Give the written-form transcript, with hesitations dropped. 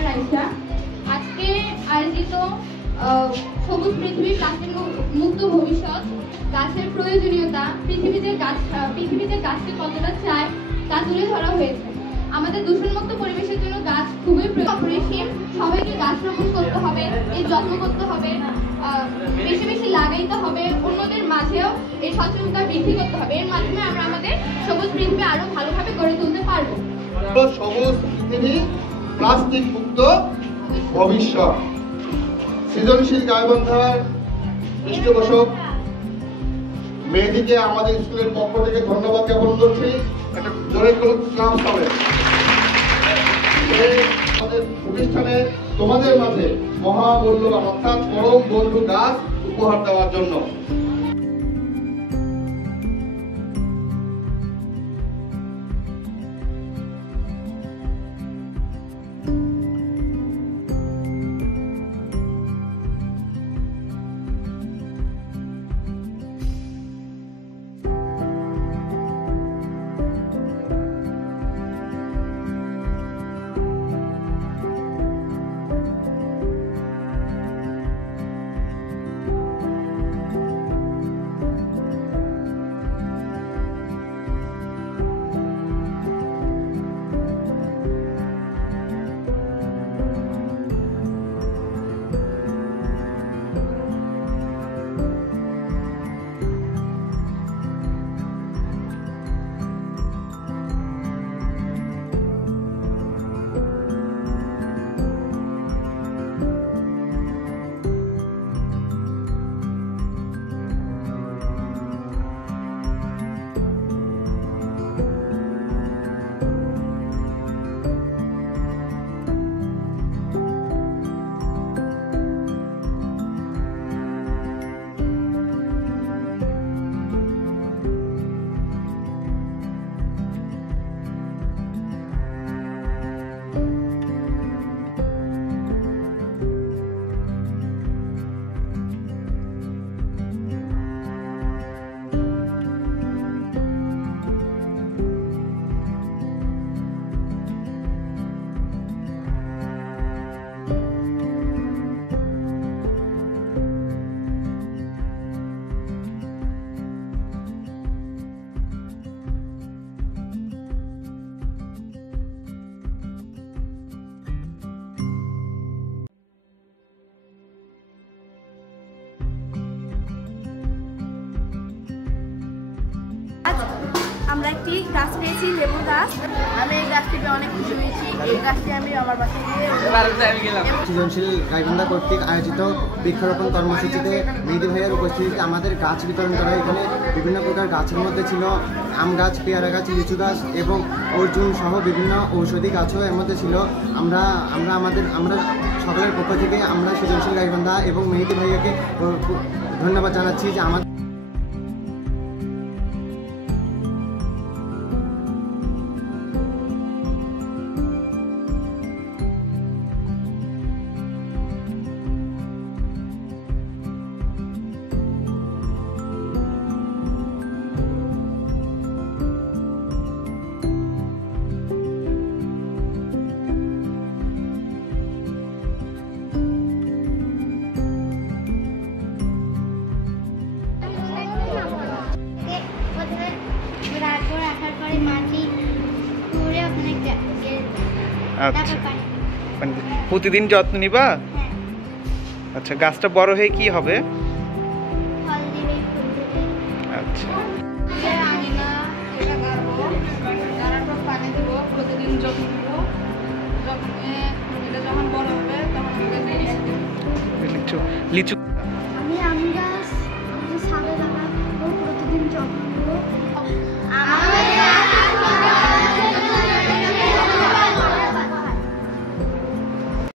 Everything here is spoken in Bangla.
ইঞ্জিনিয়ার আয়েশা। আজকে আয়োজিত সবুজ পৃথিবী প্লাস্টিক মুক্ত ভবিষ্যৎ, গাছের প্রয়োজনীয়তা, পৃথিবীতে গাছকে কতটা চাই তা তুলে ধরা হয়েছে। আমাদের দূষণমুক্ত পরিবেশের জন্য গাছ খুবই অপরিসীম। সবাইকে গাছ রোপণ করতে হবে, এর যত্ন করতে হবে, বেশি বেশি লাগাইতে হবে, অন্যদের মাঝেও এই সচেতনতা বৃদ্ধি করতে হবে। এর মাধ্যমে আমরা আমাদের সবুজ পৃথিবী আরো ভালোভাবে গড়ে তুলতে পারবো। সবুজ পৃথিবী প্লাস্টিক মুক্ত ভবিষ্যৎ। সৃজনশীল গাইবান্ধার পৃষ্ঠপোষক মেয়েদিকে আমাদের স্কুলের পক্ষ থেকে ধন্যবাদ জ্ঞাপন করছি। একটা জোরে ক্লাস হবে। আমাদের প্রতিষ্ঠানে তোমাদের মাঝে মহামূল্যবান অর্থাৎ পরম বন্ধু গাছ উপহার দেওয়ার জন্য। আমরা একটি গাছ পেয়েছি, লেবুর গাছ। আমি এই গাছটি পেয়ে অনেক খুশি হয়েছি। এই গাছটি আমি আমার বাসায় দিয়ে সৃজনশীল গাইবান্ধা কর্তৃক আয়োজিত বৃক্ষরোপণ কর্মসূচিতে মেহেদী ভাইয়ের উপস্থিতিতে আমাদের গাছ বিতরণ করা। এখানে বিভিন্ন প্রকার গাছের মধ্যে ছিল আম গাছ, পেয়ারা গাছ, লিচু গাছ এবং অর্জুন সহ বিভিন্ন ঔষধি গাছও এর মধ্যে ছিল। আমরা সকলের পক্ষ থেকে আমরা সৃজনশীল গাইবান্ধা এবং মেহেদী ভাইয়াকে ধন্যবাদ জানাচ্ছি যে আমাদের প্রতিদিন যত্ন নিবা? আচ্ছা, গাছটা বড় হয়ে কি হবে? আচ্ছা, প্রতিদিন যত্ন নেব, যখন বড় হবে তখন লিচু